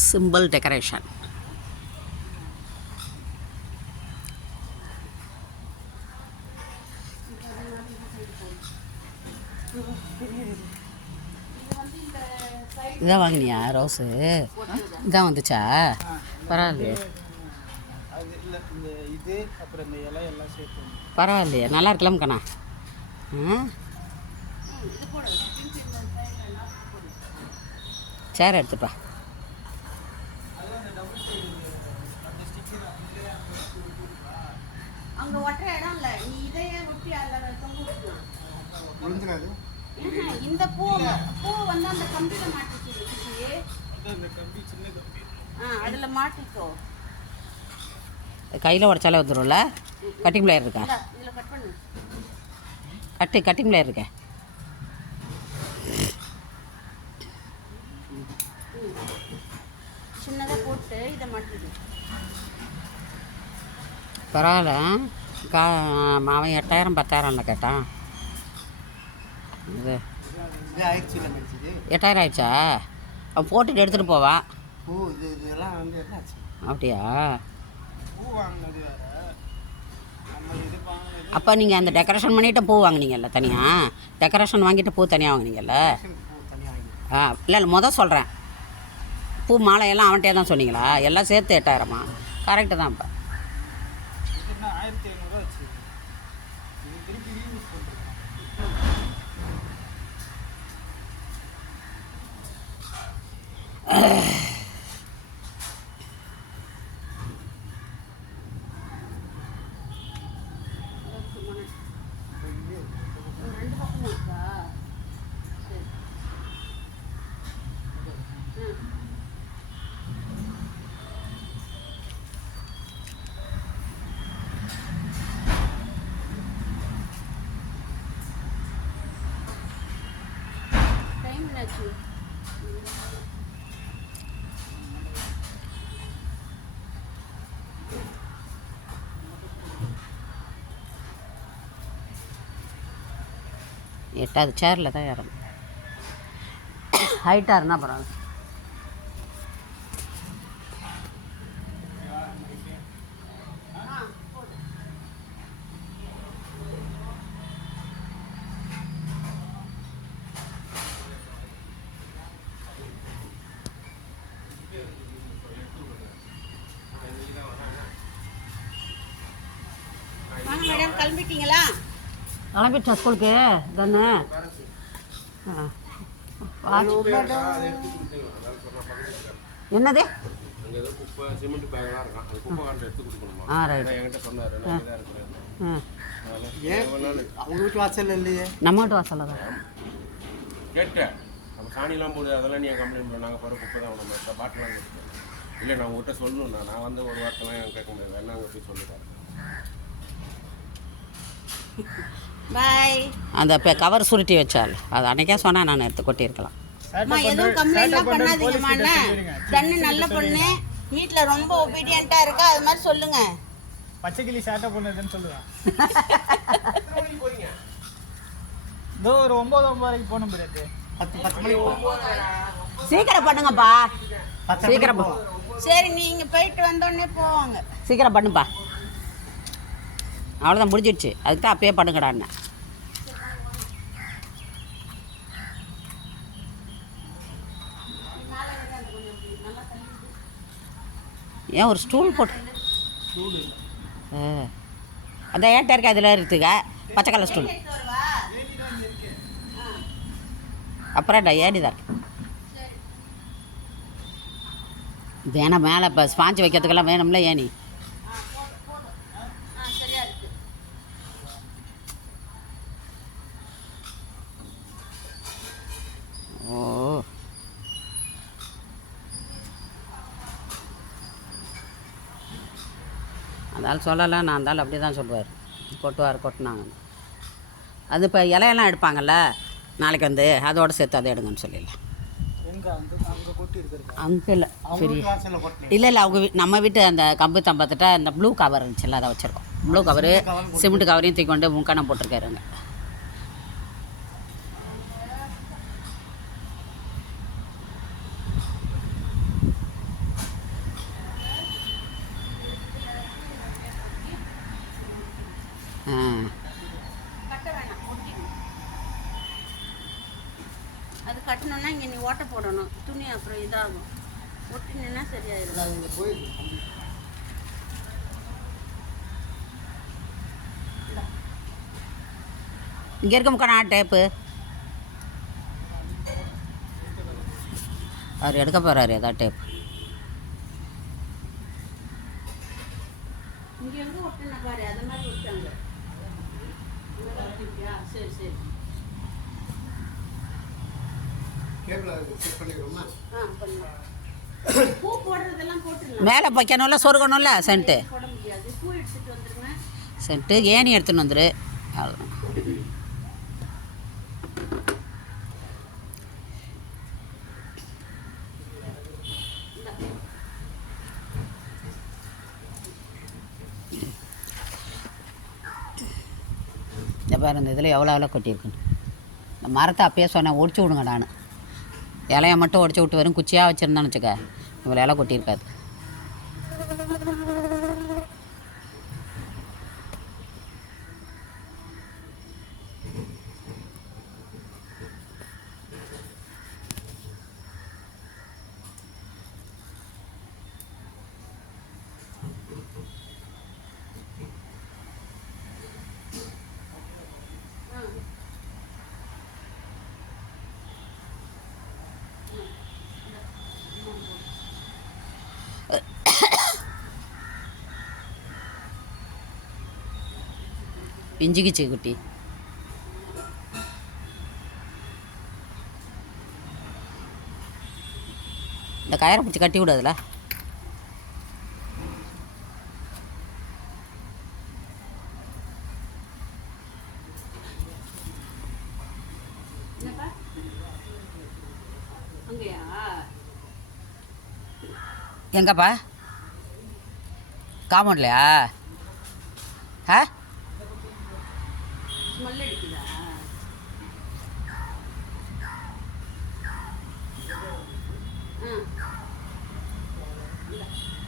Simple decoration. இதான் வாங்கினியா rose? இதான் வந்துச்சா? பரவாயில்லையே. பரவாயில்லையே, நல்லா இருக்கலாம் கண்ணா. சேர் எடுத்துப்பா. இந்த பூ வந்து அந்த கம்பியில மாட்டிச்சு. அதுல மாட்டிக்கோ. கையில் உடச்சாலே வந்துடும்ல. கட்டிங் பிளேயர் இருக்கா? இதில் கட் பண்ணு. கட்டிங் பிளேயர் இருக்கா? சின்னதாக போட்டு இதை மாட்டிடு. பரவாயில்ல. அவன் 8,000 10,000 கேட்டான். இது 8,000 ஆயிடுச்சா? அவன் போட்டுட்டு எடுத்துகிட்டு போவான். அப்படியா? அப்போ நீங்கள் அந்த டெக்கரேஷன் பண்ணிவிட்டு பூ வாங்கினீங்கல்ல தனியாக? டெக்கரேஷன் வாங்கிட்டு பூ தனியாக வாங்கினீங்கல்ல? இல்லை சொல்கிறேன். பூ மாலையெல்லாம் அவன்கிட்டே தான் சொன்னீங்களா? எல்லாம் சேர்த்து 8,000மா? கரெக்டு தான். இப்போ எட்டாவது சேரில் தான் ஏறணும். ஹைட்டாக இருந்தால் பரவாயில்ல. மேடம் கிளம்பிட்டீங்களா? கிளம்பிட்டா ஸ்கூலுக்கு தானே? என்னது? நம்ம வீட்டு வாசலில் தான் கேட்டேன். நம்ம சாணிலாம் போகுது, அதெல்லாம் நீங்கள் கம்ப்ளைண்ட் பண்ண. நாங்கள் போகிற குப்பை தான் நம்ம இந்த பாட்டெலாம் கேட்குறேன். இல்லை நான் உங்கள்கிட்ட சொல்லணும்ண்ணா, நான் வந்து ஒரு வார்த்தைலாம் கேட்க முடியாது. வேணா அங்கே போய் சொல்லிடுறேன். பாய். அந்த கவர் சுருட்டி வச்சால் அது அன்றைக்கே சொன்னால் நான் எடுத்து கொட்டியிருக்கலாம். எதுவும் கம்ப்ளைண்ட்லாம் பண்ணாதீங்கம்மா. தண்ணி நல்ல பொண்ணு, வீட்டில் ரொம்ப ஒபீடியண்ட்டாக இருக்கா, அது மாதிரி சொல்லுங்க. பச்சைக்கிளி சேட்டை பண்ணுதுன்னு சொல்லுவேன். இதோ ஒரு 9:09 போகணும் முடியாது. 10 சீக்கிரம் பண்ணுங்கப்பா. சீக்கிரம். சரி, நீங்கள் போயிட்டு வந்தோடனே போவாங்க. சீக்கிரம் பண்ணுப்பா. அவ்வளோதான், முடிஞ்சிடுச்சு. அதுக்கு தான் அப்பயே பண்ணுங்கடான்னு. ஏன் ஒரு ஸ்டூல் போட்டு அந்த ஏட்டா இருக்கு, அதில் இருக்குங்க பச்சை கலர் ஸ்டூல். அப்புறம்டா ஏடிதான் இருக்கு. வேணாம், மேலே இப்போ ஸ்பாஞ்சு வைக்கிறதுக்கெல்லாம் வேணும்ல ஏனி. ஓ, அதால் சொல்லலை, நான் இருந்தாலும் அப்படி தான் சொல்லுவார். கொட்டினாங்க. அது இப்போ இலையெல்லாம் எடுப்பாங்கள்ல, நாளைக்கு வந்து அதோடு சேர்த்து அதை எடுங்கன்னு சொல்லிடலாம். அங்கே இல்லை, சரி இல்லை அவங்க நம்ம வீட்டு அந்த கம்பு தம்பத்திட்ட அந்த ப்ளூ கவர் இருந்துச்சுல்ல, அதை வச்சுருக்கோம். ப்ளூ கவரு சிமெண்ட் கவரையும் தூக்கி கொண்டு முக்கணம் போட்டிருக்காருங்க. கட்டணும்னா இங்கே நீ ஓட்டை போடணும், துணி அப்புறம் இதாகும், ஒட்டினா சரியாயிடும். இங்கே இருக்க முக்கா டேப்பு அவர் எடுக்க போகிறாரு ஏதாவது டேப். இங்கே எங்கே ஒட்டினா பாரு, அது மாதிரி ஒட்டாங்க. சரி சரி பூ போடுறதெல்லாம் போட்டுடலாம். மேலே வைக்கணும்ல, சொருகணும்ல சென்ட்டு. போட முடியாது, பூ எடுத்துட்டு வந்துருங்க. சென்ட்டு ஏணி எடுத்துன்னு வந்துரு. அவ்வளோ பாரு இந்த இதில் எவ்வளோ கொட்டியிருக்குன்னு. இந்த மரத்தை அப்பயே சொன்னேன் ஒடிச்சு விடுங்க. நான் இலையை மட்டும் ஒடிச்சு விட்டு வரும் குச்சியாக வச்சுருந்தான்னு வச்சுக்க, இவ்வளோ இலை கொட்டியிருக்காது. இஞ்சிக்கிச்சு குட்டி. இந்த கயரை பிடிச்சி கட்டி விடாதுல. எங்கப்பா காம்பவுண்ட்லையா? ஆ ஸ்மெல் அடிக்குதா?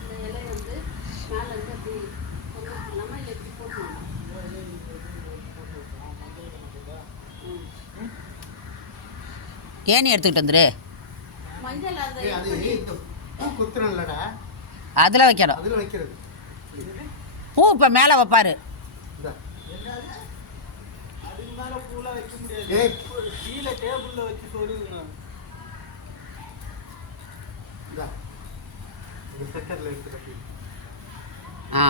இந்த இலை வந்து மேலே வந்து அப்படி நம்ம இல்லை எப்படி போட்டோம். ஏணி எடுத்துக்கிட்டு வந்துரு. மஞ்சள் அதில் வைக்கணும். பூ இப்போ மேலே வைப்பார். ஆ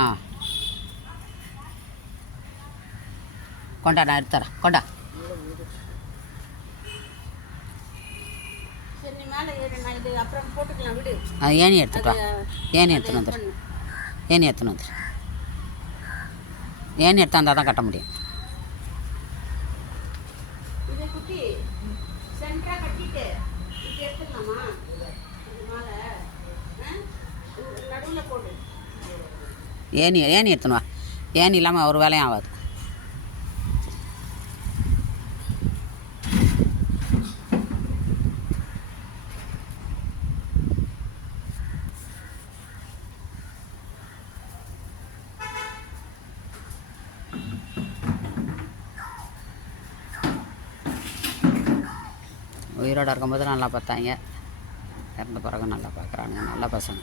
கொண்டா, நான் எடுத்துறேன். கொண்டா. அப்புறம் போட்டுக்கலாம், விடு. ஏணி எடுத்துட்டோம். ஏணி எடுத்துன்னு வந்துடு. ஏணி எடுத்துன்னு வந்துடு. ஏணி எடுத்து வந்தால் தான் கட்ட முடியும். இதை குட்டி சென்டரா கட்டிட்டு இப்படி எடுத்துக்கலாமா? மேலே நடுவில் போடு. ஏணி எடுத்துன்னு வா. ஏணி இல்லாமல் ஒரு வேலையும் ஆகாது. உயிரோடு இருக்கும்போது நல்லா பார்த்தாங்க, இறந்த பிறகு நல்லா பார்க்குறானுங்க. நல்ல பசங்க.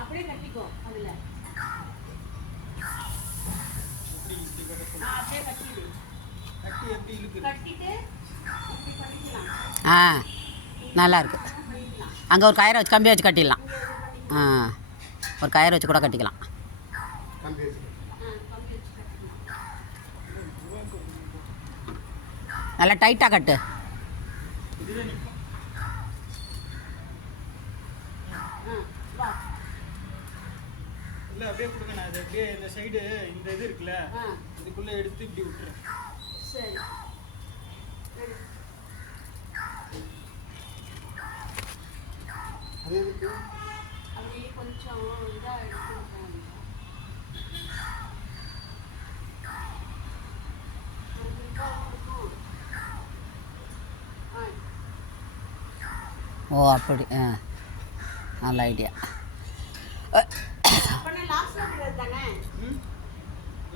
அப்படியே கட்டிக்கோ. அதில் அப்படியே கட்டிடு. கட்டிட்டு இப்படி பண்ணிக்கலாம். ஆ நல்லாயிருக்கு. அங்கே ஒரு கயிறை வச்சு கம்பி வச்சு கட்டிடலாம். ஆ ஒரு கயிறை வச்சு கூட கட்டிக்கலாம். நல்லா டைட்டாக கட்டு. இல்லை அப்படியே கொடுங்க. நான் இது அப்படியே இந்த சைடு இந்த இது இருக்குல்ல, இதுக்குள்ளே எடுத்து இப்படி விட்டுறேன். சரி. அப்படியே கொஞ்சம் இதாக எடுத்து ஓ அப்படி நல்ல ஐடியா. அப்பனா லாஸ்ட்ல இருக்கிறது தானே?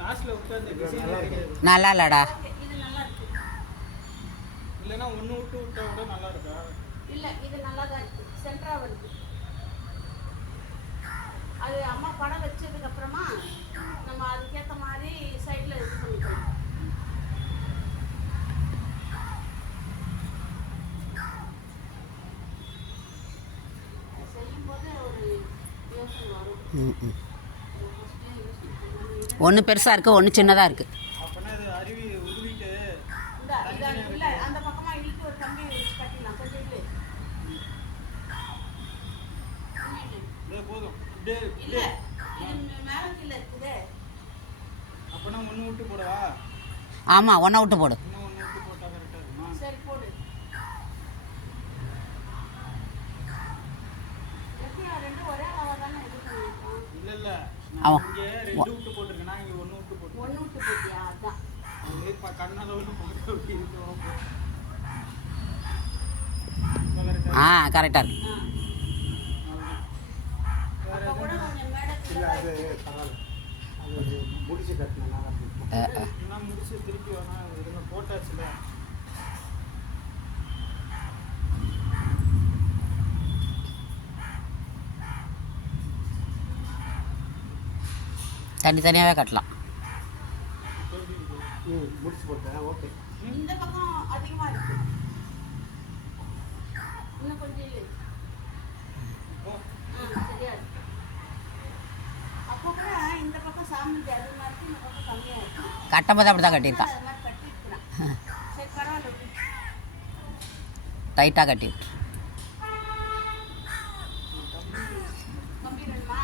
லாஸ்ட்ல உட்கார்ந்து டிசைன் தெரியாது. நல்லா இல்லடா. இது நல்லா இருக்கு. இல்லைன்னா ஒன்று விட்டு விட்டா கூட நல்லா இருக்கா? இல்ல இது நல்லா தான் இருக்கு. சென்டரா வருது. அது அம்மா படம் வச்சதுக்கு அப்புறமா நம்ம அதுக்கேற்ற மாதிரி சைடில் இது பண்ணிக்கலாம். செய்யும்போது ஒரு யோசனை வரும். ஒன்று பெருசாக இருக்குது, ஒன்று சின்னதாக இருக்குது. அப்போனா இது அருவி உருவிட்டு இல்ல அந்த பக்கமா இழுத்து ஒரு கம்பி வச்சு கட்டிடலாம். கொஞ்சம் இல்லை இதே போதும். இப்படியே இல்ல இது மேல கீழே இருக்குது. அப்போனா ஒன்று விட்டு போடவா? ஆமாம், ஒன்றை விட்டு போடு. இன்னும் ஒன்று விட்டு போட்டால் கரெக்டாக இருக்குமா? சரி போடு. எப்படி ரெண்டும் ஒரே அளவா தானே இது பண்ணிருக்கோம்? இல்லை அவன் இங்கே 2 விட்டு போட்டிருக்கேன், நான் இங்கே 1 விட்டு போட்டேன். ஒன்று விட்டு போட்டியா? அதான் அது கண்ணளவுன்னு பார்க்க இருக்கு. கரெக்டாக இருக்கு. அப்போ கூட கொஞ்சம் மேடத்தில் முடிச்சு கட்டினா முடிச்சு திருப்பி வேணா இருங்க போட்டாச்சுல. தனித்தனியாகவே கட்டலாம். முடிச்சு போட்டேன். ஓகே. இந்த பக்கம் அதிகமா இருக்கு. இன்னும் கொஞ்சம் இல்லை. சரியா இருக்கு. அப்போ கூட இந்த பக்கம் சாமிக்கு அதிகமா இருக்கு, இந்த பக்கம் கம்மியா இருக்கு. கட்டும்போது அப்படி தான் கட்டியிருக்கான். அது மாதிரி கட்டிருக்கிறேன். சரி பரவாயில்ல. டைட்டாக கட்டி விட்டு. கம்பி வேணுமா?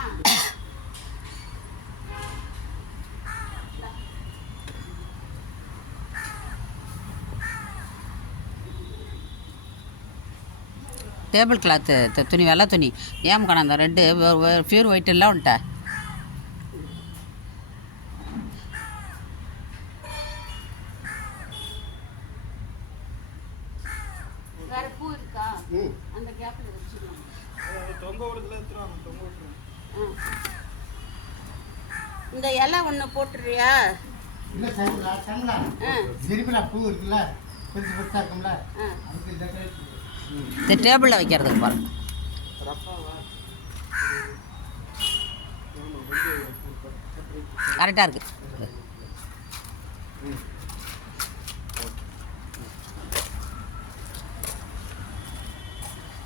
டேபிள் கிளாத்து துணி, வெள்ளை துணி ஏன் கணா அந்த ரெட்டு பியூர் ஒயிட் எல்லாம் உன்ட்ட வேற பூ இருக்கா? அந்த கேப்ல வச்சுக்கலாம். தொங்க விடுறதுல எடுத்துருவாங்க, தொங்க விட்டுருவாங்க. இந்த இலை ஒன்று போட்டுறியா? இல்லை சங்கலா திருப்பிலா பூ இருக்குல்ல, கொஞ்சம் பெருசாக இருக்கும்ல, அதுக்கு டெக்கரேட் இந்த டேபிளில் வைக்கிறதுக்கு பாருங்க. கரெக்டாக இருக்குது.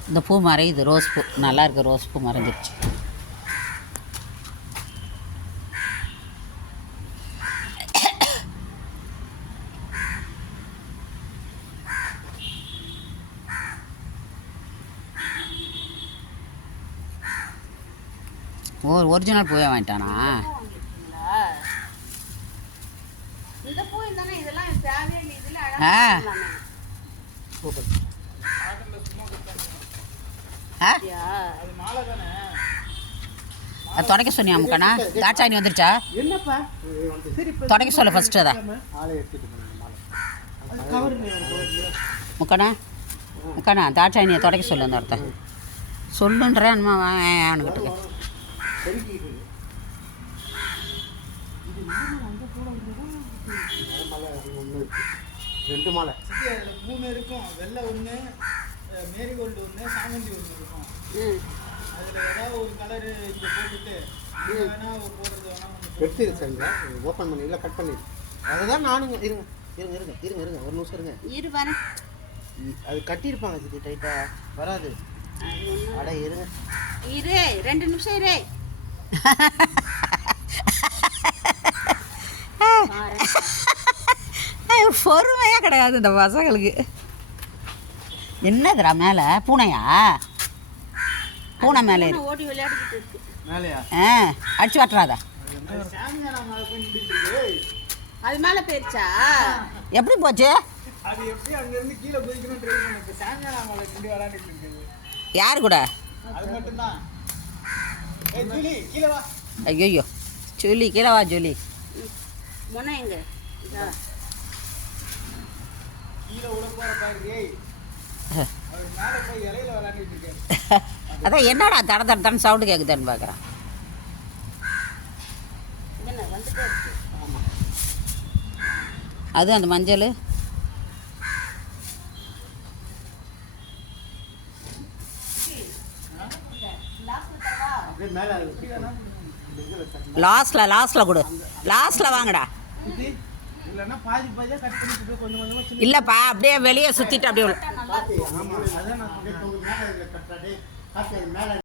இந்த பூ மறையுது, ரோஸ் பூ நல்லா இருக்குது. ரோஸ் பூ மறைஞ்சிருச்சு. ஒரிஜினல் பூவே வாங்கிட்டானா? இந்த பூ தானே, இதெல்லாம் தேவையே இல்லை. இதில் ஆ அது மாலை தானே? அது துடைக்க சொன்னியா முக்கண்ணா? தாட்சாயினி வந்துருச்சா? என்னப்பா துடைக்க சொல்லு ஃபஸ்ட்டு. அதை ஆளை எடுத்துட்டு போனேன் கவர் முக்கண்ணா முக்கண்ணா தாட்சாயினியை துடைக்க சொல்லு. அந்த ஒருத்தன் சொல்லுன்றேன் அம்மா வாங்கிட்டு. ரெண்டு மாலை 3 இருக்கும். வெள்ளை ஒன்று, மேரிகோல்டு ஒன்று, சாமந்தி ஒன்று இருக்கும். அதில் ஏதாவது ஒரு கலரு இங்கே போட்டுட்டு வேணா போடுறது வேணா எடுத்து சரிங்க, ஓப்பன் பண்ணி இல்லை கட் பண்ணி. அதுதான் நானுங்க. இருங்க இருங்க இருங்க இருங்க இருங்க ஒரு நிமிஷம் இருங்க. இரு வரேன். அது கட்டியிருப்பாங்க சித்தி, டைட்டாக வராது. அட இருங்க, இரு 2 நிமிஷம் இரு. பொறுமையாக கிடையாது இந்த பசங்களுக்கு. என்னதுடா மேலே பூனையா? பூனை மேலே ஓடி விளையாடிக்கிட்டு இருக்கு. மேலையா? அடிச்சு வாட்டுறாதா? சாமியானா மேலே போய் நின்றுட்டு அது மேலே போயிடுச்சா? எப்படி போச்சு? அது எப்படி அங்கேருந்து கீழே போய்க்கணும் ட்ரை பண்ணி சாமியானா மேலே நின்று விளையாடிட்டு இருக்குது. யார் கூட? அது மட்டும்தான். ஜூலி கீழே வா. ஐயோ ஜூலி கீழே வா. ஜூலி முனை எங்க? கீழே உள்ள போகிற பாரு. அவர் மேலே போய் இலையில விளையாண்டுட்டு இருக்காரு. அதான் என்னடா தட தடன்னு சவுண்டு கேட்குதுன்னு பார்க்குறேன். என்ன வந்துட்டே இருக்கு. அது அந்த மஞ்சள் அப்படியே மேலே லாஸ்ட்டில் கொடு. லாஸ்ட்டில் வாங்கடா. இது இல்லைன்னா பாதி பாதியாக கட் பண்ணிட்டு போய் கொஞ்சம் கொஞ்சமாக சின்ன இல்லைப்பா, அப்படியே வெளியே சுற்றிட்டு அப்படியே பார்த்து ஆமாம் அதான் நான் அப்படியே மேலே கட்டாடே காற்று மேலே